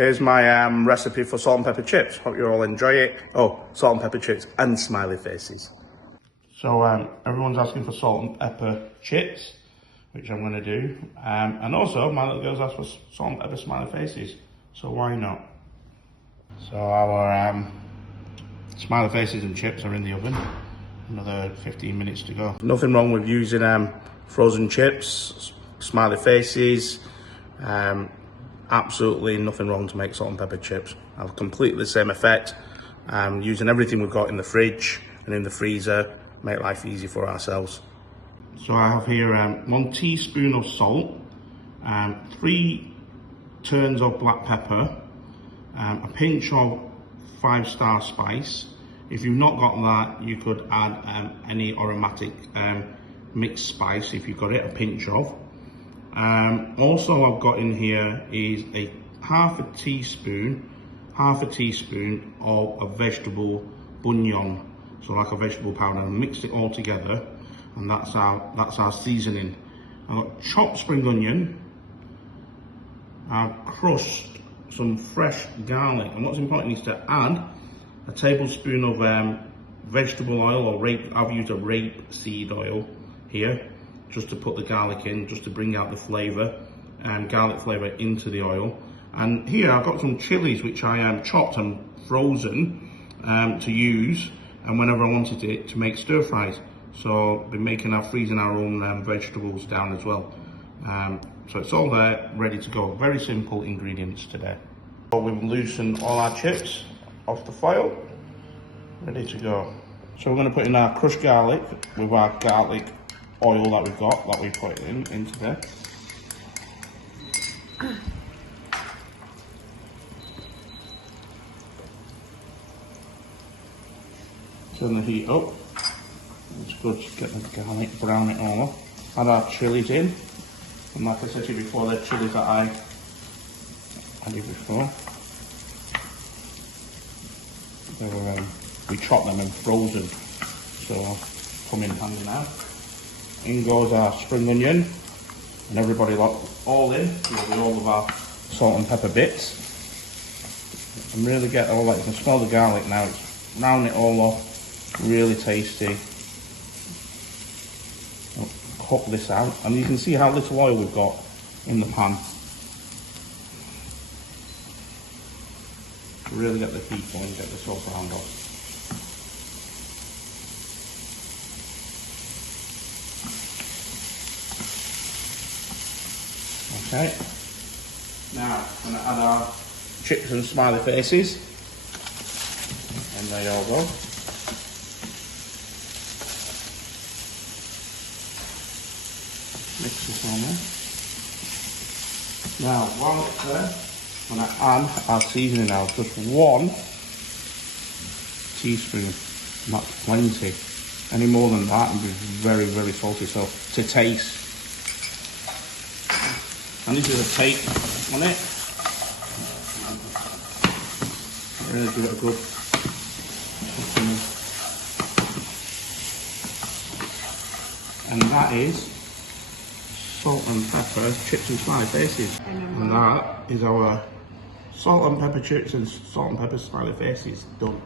Here's my recipe for salt and pepper chips. Hope you all enjoy it. Oh, salt and pepper chips and smiley faces. So everyone's asking for salt and pepper chips, which I'm going to do. And also my little girls asked for salt and pepper smiley faces. So why not? So our smiley faces and chips are in the oven. Another 15 minutes to go. Nothing wrong with using frozen chips, smiley faces. Absolutely nothing wrong to make salt and pepper chips. Have completely the same effect. Using everything we've got in the fridge and in the freezer, make life easy for ourselves. So I have here 1 teaspoon of salt, 3 turns of black pepper, a pinch of 5-star spice. If you've not got that, you could add any aromatic mixed spice if you've got it, a pinch of. Also I've got in here is half a teaspoon of a vegetable bouillon, so like a vegetable powder, and mix it all together, and that's our seasoning. I've got chopped spring onion. I've crushed some fresh garlic, and what's important is to add a tablespoon of vegetable oil, or I've used a rapeseed oil here, just to put the garlic in, just to bring out the flavour, garlic flavour into the oil. And here I've got some chilies which I chopped and frozen to use, and whenever I wanted it to make stir fries. So been freezing our own vegetables down as well. So it's all there, ready to go. Very simple ingredients today. So we've loosened all our chips off the foil, ready to go. So we're going to put in our crushed garlic with our garlic oil that we've got, that we put into there. Turn the heat up. It's good to get the garlic, brown it all up. Add our chilies in, and like I said to you before, the chilies that I added before. We chopped them and frozen, so come in handy now. In goes our spring onion, and everybody all in with all of our salt and pepper bits. And really get all that. You can smell the garlic now. It's round it all off, really tasty. I'll cook this out, and you can see how little oil we've got in the pan. Really get the heat on, get this all browned off. Okay, now I'm going to add our chips and smiley faces, and there you all go. Mix this on there. Now, while it's there, I'm going to add our seasoning now, just 1 teaspoon, not plenty. Any more than that would be very, very salty, so to taste. And this is a take on it. Really give it a good cooking. And that is salt and pepper chips and smiley faces. And that is our salt and pepper chips and salt and pepper smiley faces done.